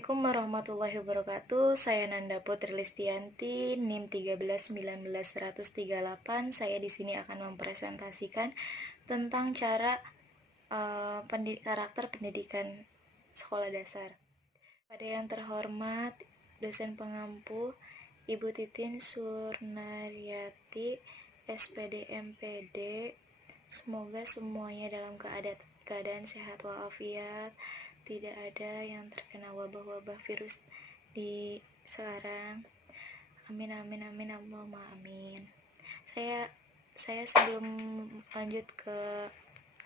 Assalamualaikum warahmatullahi wabarakatuh. Saya Nanda Putri Listianti, NIM 13191138. Saya di sini akan mempresentasikan tentang cara karakter pendidikan sekolah dasar. Pada yang terhormat, dosen pengampu Ibu Titin Surnaryati, SPD MPD. Semoga semuanya dalam keadaan sehat walafiat, tidak ada yang terkena wabah-wabah virus di sekarang. Amin amin amin Allahumma amin. Saya sebelum lanjut ke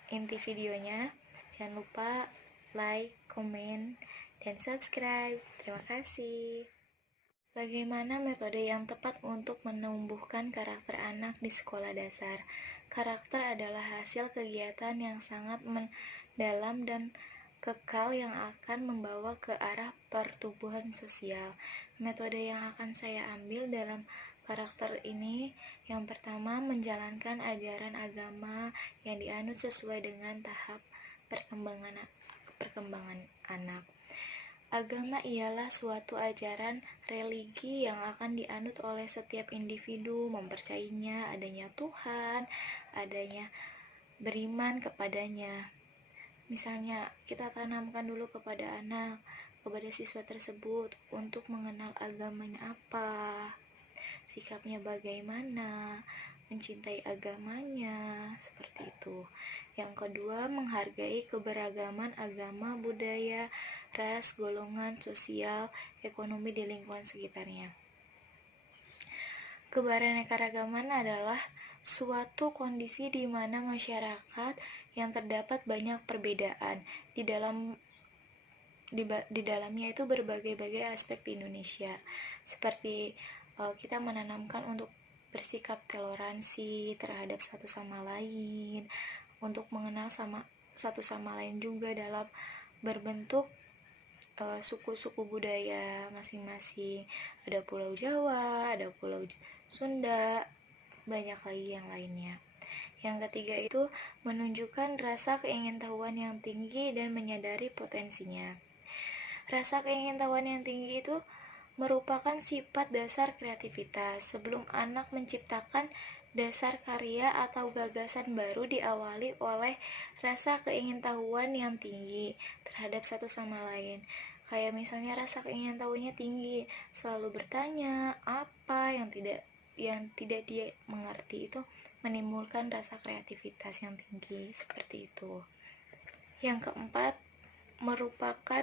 inti videonya, jangan lupa like, komen, dan subscribe. Terima kasih. Bagaimana metode yang tepat untuk menumbuhkan karakter anak di sekolah dasar? Karakter adalah hasil kegiatan yang sangat mendalam dan kekal yang akan membawa ke arah pertumbuhan sosial. Metode yang akan saya ambil dalam karakter ini, yang pertama, menjalankan ajaran agama yang dianut sesuai dengan tahap perkembangan anak. Agama ialah suatu ajaran religi yang akan dianut oleh setiap individu, mempercayainya adanya Tuhan, adanya beriman kepadanya. Misalnya, kita tanamkan dulu kepada kepada siswa tersebut untuk mengenal agamanya apa, sikapnya bagaimana, mencintai agamanya, seperti itu. Yang kedua, menghargai keberagaman agama, budaya, ras, golongan, sosial, ekonomi di lingkungan sekitarnya. Keberaneka-ragaman adalah suatu kondisi di mana masyarakat yang terdapat banyak perbedaan di dalamnya itu berbagai-bagai aspek di Indonesia, seperti kita menanamkan untuk bersikap toleransi terhadap satu sama lain, untuk mengenal satu sama lain juga dalam berbentuk suku-suku budaya masing-masing. Ada Pulau Jawa, ada Pulau Sunda, banyak lagi yang lainnya. Yang ketiga itu menunjukkan rasa keingintahuan yang tinggi dan menyadari potensinya. Rasa keingintahuan yang tinggi itu merupakan sifat dasar kreativitas. Sebelum anak menciptakan dasar karya atau gagasan baru diawali oleh rasa keingintahuan yang tinggi terhadap satu sama lain. Kayak misalnya rasa keingintahuannya tinggi, selalu bertanya apa yang tidak dia mengerti, itu menimbulkan rasa kreativitas yang tinggi, seperti itu. Yang keempat, merupakan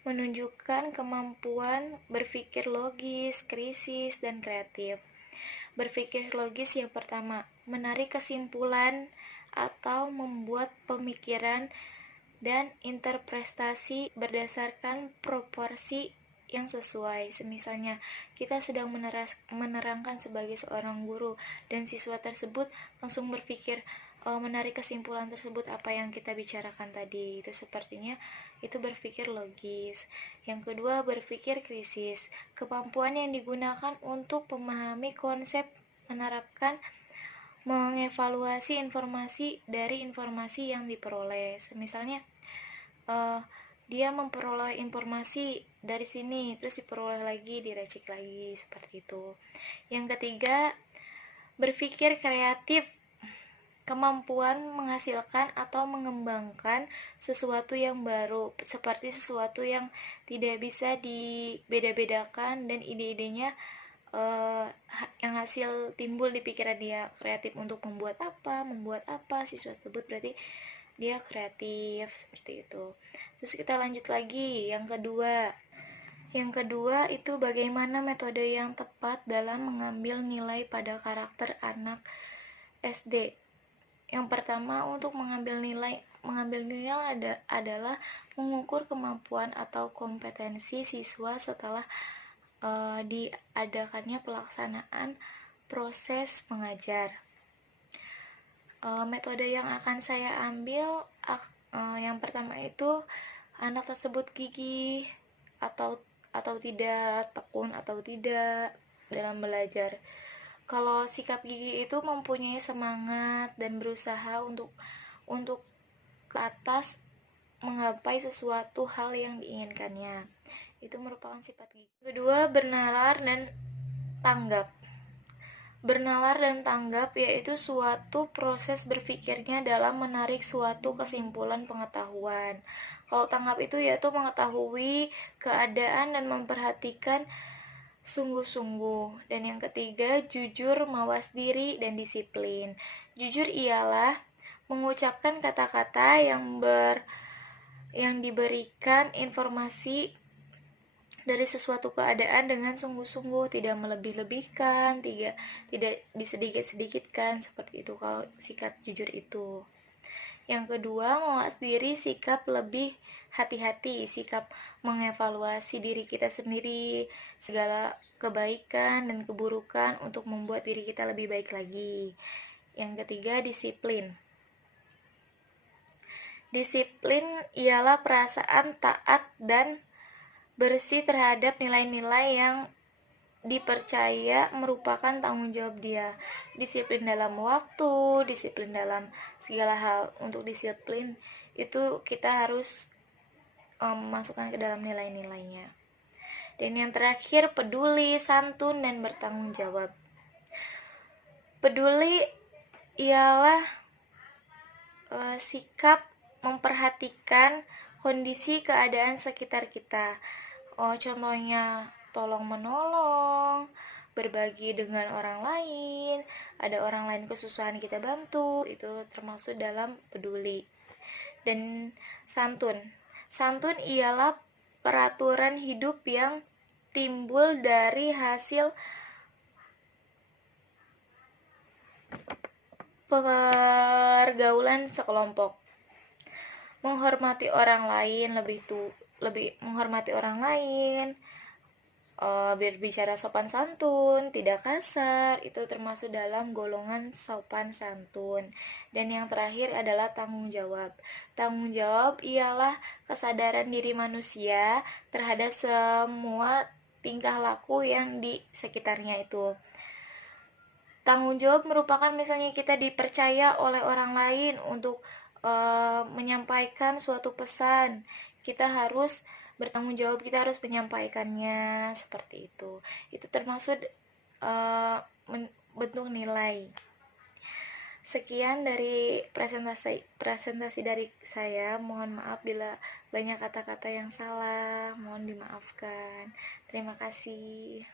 menunjukkan kemampuan berpikir logis, kritis, dan kreatif. Berpikir logis yang pertama, menarik kesimpulan atau membuat pemikiran dan interpretasi berdasarkan proporsi yang sesuai. Misalnya, kita sedang menerangkan sebagai seorang guru dan siswa tersebut langsung berpikir menarik kesimpulan tersebut apa yang kita bicarakan tadi. Itu sepertinya itu berpikir logis. Yang kedua, berpikir kritis. Kemampuan yang digunakan untuk memahami konsep, menerapkan, mengevaluasi informasi dari informasi yang diperoleh. Misalnya dia memperoleh informasi dari sini, terus diperoleh lagi, diracik lagi, seperti itu. Yang ketiga, berpikir kreatif. Kemampuan menghasilkan atau mengembangkan sesuatu yang baru, seperti sesuatu yang tidak bisa dibeda-bedakan dan ide-idenya yang hasil timbul di pikiran dia. Kreatif untuk membuat apa siswa tersebut, berarti dia kreatif, seperti itu. Terus kita lanjut lagi, yang kedua itu bagaimana metode yang tepat dalam mengambil nilai pada karakter anak SD. Yang pertama, untuk mengambil nilai adalah mengukur kemampuan atau kompetensi siswa setelah diadakannya pelaksanaan proses mengajar. Metode yang akan saya ambil, yang pertama itu anak tersebut gigih atau tidak, tekun atau tidak dalam belajar. Kalau sikap gigih itu mempunyai semangat dan berusaha untuk ke atas menggapai sesuatu hal yang diinginkannya. Itu merupakan sifat gigi. Kedua, bernalar dan tanggap. Bernalar dan tanggap yaitu suatu proses berpikirnya dalam menarik suatu kesimpulan pengetahuan. Kalau tanggap itu yaitu mengetahui keadaan dan memperhatikan sungguh-sungguh. Dan yang ketiga, jujur, mawas diri, dan disiplin. Jujur ialah mengucapkan kata-kata yang diberikan informasi dari sesuatu keadaan dengan sungguh-sungguh, tidak melebih-lebihkan, tidak disedikit-sedikitkan, seperti itu kalau sikap jujur itu. Yang kedua, mawas diri, sikap lebih hati-hati, sikap mengevaluasi diri kita sendiri, segala kebaikan dan keburukan untuk membuat diri kita lebih baik lagi. Yang ketiga, disiplin. Disiplin ialah perasaan taat dan bersih terhadap nilai-nilai yang dipercaya merupakan tanggung jawab dia. Disiplin dalam waktu, disiplin dalam segala hal. Untuk disiplin itu kita harus memasukkan ke dalam nilai-nilainya. Dan yang terakhir, peduli, santun, dan bertanggung jawab. Peduli ialah sikap memperhatikan kondisi keadaan sekitar kita. Contohnya tolong menolong, berbagi dengan orang lain, ada orang lain kesusahan kita bantu, itu termasuk dalam peduli. Dan santun. Santun ialah peraturan hidup yang timbul dari hasil pergaulan sekelompok. Menghormati orang lain, lebih menghormati orang lain, berbicara sopan santun, tidak kasar, itu termasuk dalam golongan sopan santun. Dan yang terakhir adalah tanggung jawab. Tanggung jawab ialah kesadaran diri manusia terhadap semua tingkah laku yang di sekitarnya itu. Tanggung jawab merupakan misalnya kita dipercaya oleh orang lain untuk menyampaikan suatu pesan, kita harus bertanggung jawab, kita harus menyampaikannya, seperti itu. Itu termasuk bentuk nilai. Sekian dari presentasi dari saya. Mohon maaf bila banyak kata-kata yang salah, mohon dimaafkan. Terima kasih.